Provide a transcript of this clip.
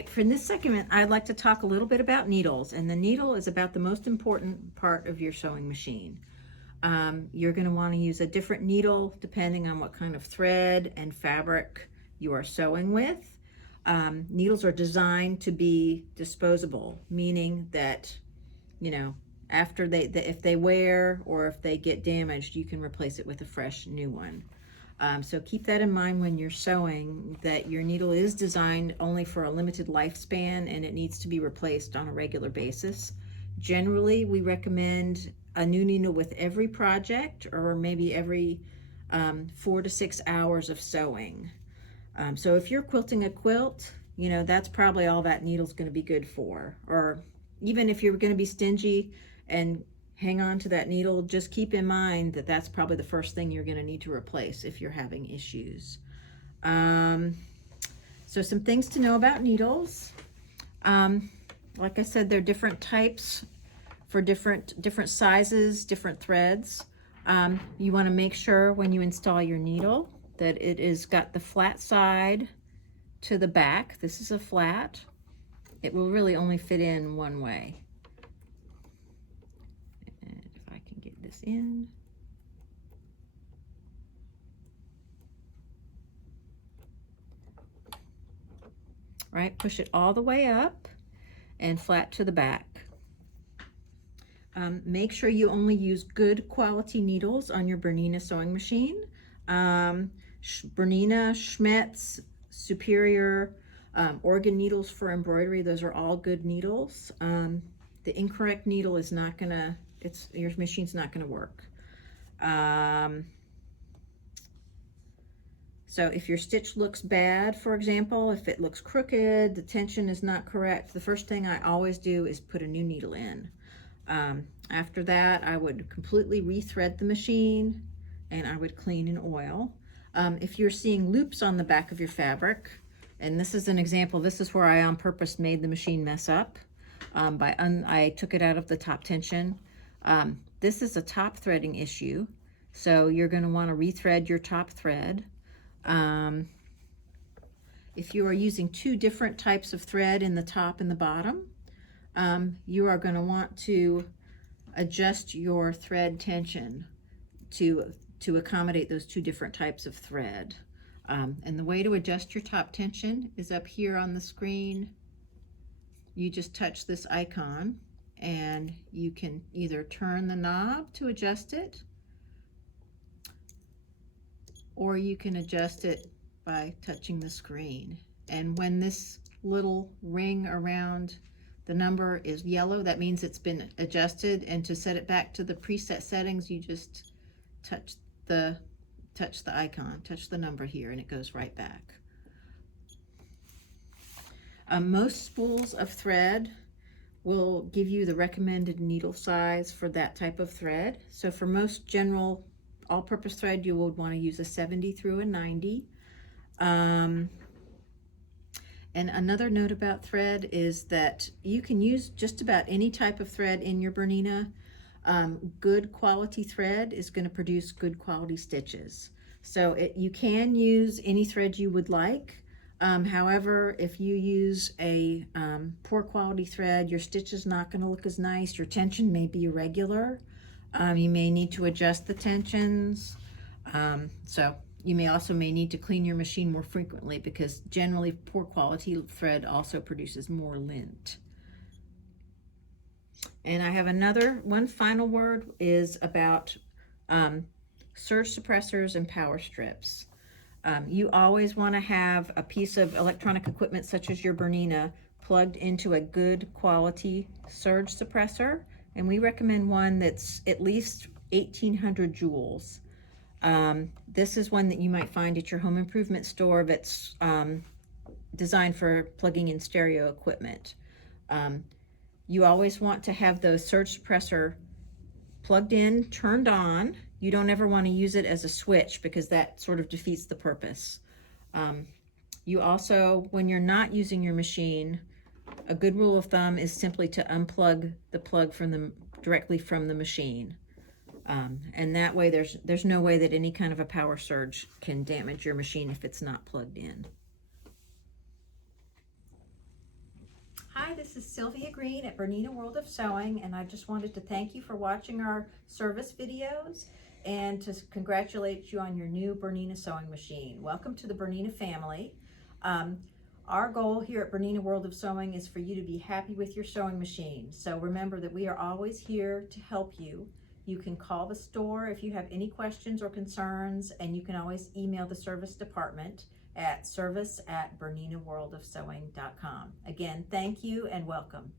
right, for this segment, I'd like to talk a little bit about needles, and the needle is about the most important part of your sewing machine. You're going to want to use a different needle depending on what kind of thread and fabric you are sewing with. Needles are designed to be disposable, meaning that, you know, after if they wear or if they get damaged, you can replace it with a fresh new one. So keep that in mind when you're sewing, that your needle is designed only for a limited lifespan and it needs to be replaced on a regular basis. Generally, we recommend a new needle with every project, or maybe every 4 to 6 hours of sewing. So if you're quilting a quilt, you know, that's probably all that needle's going to be good for. Or even if you're going to be stingy and hang on to that needle, just keep in mind that that's probably the first thing you're going to need to replace if you're having issues. So some things to know about needles. Like I said, they're different types for different sizes, different threads. You want to make sure when you install your needle that it is got the flat side to the back. This is a flat. It will really only fit in one way. And if I can get this in. Right, push it all the way up and flat to the back. Make sure you only use good quality needles on your Bernina sewing machine. Bernina, Schmetz, Superior, organ needles for embroidery, those are all good needles. The incorrect needle is not gonna, your machine's not gonna work. So if your stitch looks bad, for example, if it looks crooked, the tension is not correct, the first thing I always do is put a new needle in. After that, I would completely rethread the machine and I would clean and oil. If you're seeing loops on the back of your fabric, and this is an example, this is where I on purpose made the machine mess up. I took it out of the top tension. This is a top threading issue, so you're going to want to rethread your top thread. If you are using two different types of thread in the top and the bottom, you are going to want to adjust your thread tension to accommodate those two different types of thread. And the way to adjust your top tension is up here on the screen. You just touch this icon and you can either turn the knob to adjust it, or you can adjust it by touching the screen. And when this little ring around the number is yellow, that means it's been adjusted, and to set it back to the preset settings, you just touch the icon, touch the number here, and it goes right back. Most spools of thread will give you the recommended needle size for that type of thread. So for most general all-purpose thread, you would want to use a 70 through a 90. And another note about thread is that you can use just about any type of thread in your Bernina. Good quality thread is going to produce good quality stitches. So you can use any thread you would like. However, if you use a poor quality thread, your stitch is not going to look as nice. Your tension may be irregular. You may need to adjust the tensions. So you may need to clean your machine more frequently, because generally poor quality thread also produces more lint. And I have one final word is about surge suppressors and power strips. You always want to have a piece of electronic equipment such as your Bernina plugged into a good quality surge suppressor, and we recommend one that's at least 1800 joules. This is one that you might find at your home improvement store that's designed for plugging in stereo equipment. You always want to have the surge suppressor plugged in, turned on. You don't ever want to use it as a switch, because that sort of defeats the purpose. You also, when you're not using your machine, a good rule of thumb is simply to unplug the plug directly from the machine. And that way there's no way that any kind of a power surge can damage your machine if it's not plugged in. Hi, this is Sylvia Green at Bernina World of Sewing, and I just wanted to thank you for watching our service videos and to congratulate you on your new Bernina sewing machine. Welcome to the Bernina family. Our goal here at Bernina World of Sewing is for you to be happy with your sewing machine. So remember that we are always here to help you. You can call the store if you have any questions or concerns, and you can always email the service department at service@berninaworldofsewing.com. Again, thank you and welcome.